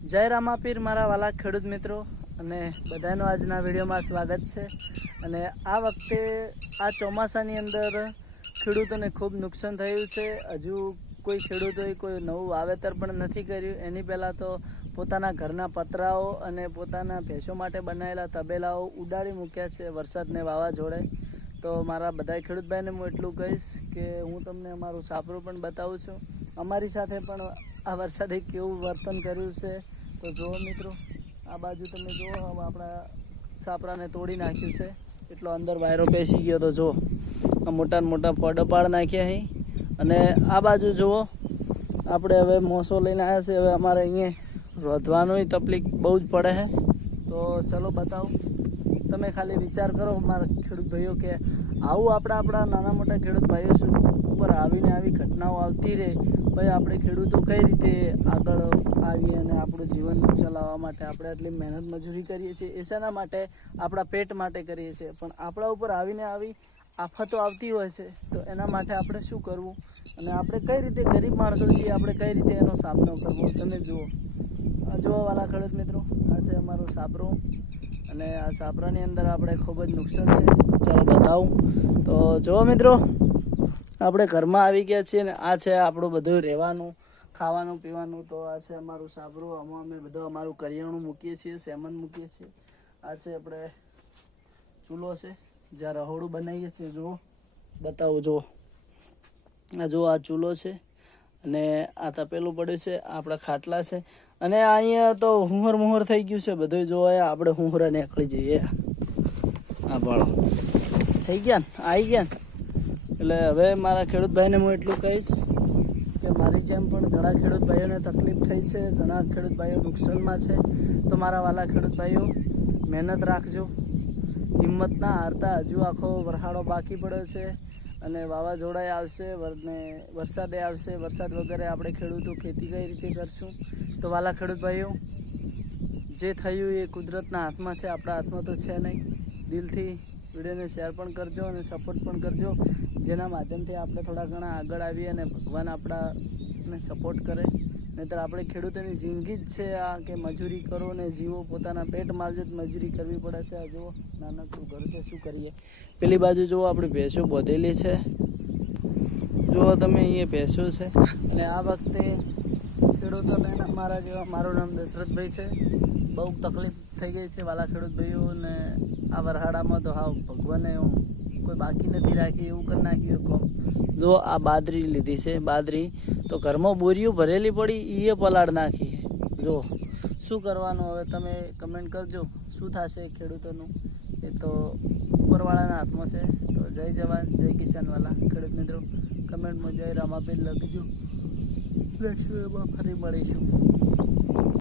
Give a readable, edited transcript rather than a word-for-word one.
જય રામાપીર મારા વાલા ખેડૂત મિત્રો અને બધાનો આજના વિડીયોમાં સ્વાગત છે। અને આ વખતે આ ચોમાસાની અંદર ખેડૂતોને ખૂબ નુકસાન થયું છે। હજુ કોઈ ખેડૂતોએ કોઈ નવું વાવેતર પણ નથી કર્યું। એની પહેલાં તો પોતાના ઘરના પતરાઓ અને પોતાના ભેંસો માટે બનાવેલા તબેલાઓ ઉડાડી મૂક્યા છે વરસાદને વાવાઝોડે। તો મારા બધા ખેડૂત ભાઈને હું એટલું કહીશ કે હું તમને અમારું સાપરું પણ બતાવું છું। અમારી સાથે પણ આ વરસાદે કેવું વર્તન કર્યું છે તો જુઓ મિત્રો, આ બાજુ તમે જુઓ, હવે આપણા સાપરાને તોડી નાખ્યું છે, એટલો અંદર વાયરો બેસી ગયો। તો જુઓ આ મોટા મોટા ફોડો પાડ નાખ્યા અહીં। અને આ બાજુ જુઓ, આપણે હવે મોસો લઈને આવ્યા છે। હવે અમારે અહીંયા રોધવાની તકલીફ બહુ જ પડે છે। તો ચલો બતાવું, તમે ખાલી વિચાર કરો મારા ખેડૂત ભાઈઓ કે આવું આપણા નાના મોટા ખેડૂત ભાઈઓ ઉપર આવીને આવી ઘટનાઓ આવતી રહે, ભાઈ આપણે ખેડૂતો કઈ રીતે આગળ આવીએ અને આપણું જીવન ચલાવવા માટે આપણે એટલી મહેનત મજૂરી કરીએ છીએ, એ શાના માટે? આપણા પેટ માટે કરીએ છીએ। પણ આપણા ઉપર આવીને આવી આફતો આવતી હોય છે તો એના માટે આપણે શું કરવું અને આપણે કઈ રીતે ગરીબ માણસો છીએ, આપણે કઈ રીતે એનો સામનો કરવો? તમે જુઓ, જુઓ વાલા ખેડૂત મિત્રો, આ છે અમારું સાપરું અને આ સાપરાની અંદર આપણે ખૂબ જ નુકસાન છે। ચાલો બતાવું તો જુઓ મિત્રો, આપણે ઘરમાં આવી ગયા છીએ ને આ છે આપણું બધું રહેવાનું, ખાવાનું પીવાનું। તો આ છે અમારું સાપરું, આમાં અમે બધું અમારું કરિયાણું મૂકીએ છીએ, સેમન મૂકીએ છીએ। આ છે આપણે ચૂલો છે જ્યાં રહોડું બનાવીએ છીએ। જુઓ બતાવું, જુઓ આ જુઓ, આ ચૂલો છે અને આ તપેલું પડ્યું છે, આપણા ખાટલા છે। અને અહીંયા તો હુંહર થઈ ગયું છે બધું। જોવા આપણે હુંહરા નીકળી જઈએ, આ બાળો થઈ ગયા ને, આવી ગયા ને। એટલે હવે મારા ખેડૂત ભાઈને હું એટલું કહીશ કે મારી જેમ પણ ઘણા ખેડૂત ભાઈઓને તકલીફ થઈ છે, ઘણા ખેડૂત ભાઈઓ નુકસાનમાં છે। તો મારા વાલા ખેડૂત ભાઈઓ મહેનત રાખજો, હિંમત ના હારતા। હજુ આખો વરસાદો બાકી પડ્યો છે અને વાવાઝોડાએ આવશે ને વરસાદે આવશે। વરસાદ વગેરે આપણે ખેડૂતો ખેતી કઈ રીતે કરશું? તો વાલા ખેડૂત ભાઈઓ, જે થયું એ કુદરતના હાથમાં છે, આપણા હાથમાં તો છે નહીં। દિલથી વિડીયોને શેર પણ કરજો અને સપોર્ટ પણ કરજો, જેના માધ્યમથી આપણે થોડા ઘણા આગળ આવીએ અને ભગવાન આપણાને સપોર્ટ કરે। નહીંતર આપણે ખેડૂતોની જિંદગી જ છે આ કે મજૂરી કરો ને જીવો, પોતાના પેટ માલજો જ મજૂરી કરવી પડે છે। આ જુઓ નાનકડું ઘર છે, શું કરીએ? પેલી બાજુ જુઓ આપણી ભેંસો બોધેલી છે, જુઓ તમે, અહીંયા ભેંસો છે। અને આ વખતે ખેડૂતોને મારા જેવા, મારું નામ દશરથભાઈ છે, બહુ તકલીફ થઈ ગઈ છે વાલા ખેડૂત ભાઈઓને। આ વરહાડામાં તો હાવ ભગવાને કોઈ બાકી નથી રાખી, એવું કરી નાખ્યું કોમ। જો આ બાજરી લીધી છે, બાજરી તો ઘરમાં બોરીઓ ભરેલી પડી, એ પલાળ નાખી। જો શું કરવાનું હવે તમે કમેન્ટ કરજો, શું થશે ખેડૂતોનું? એ તો ઉપરવાળાના હાથમાં છે। તો જય જવાન જય કિસાન વાલા ખેડૂત મિત્રો, કમેન્ટમાં જય રામાપીર લખજો, ફરી મળીશું।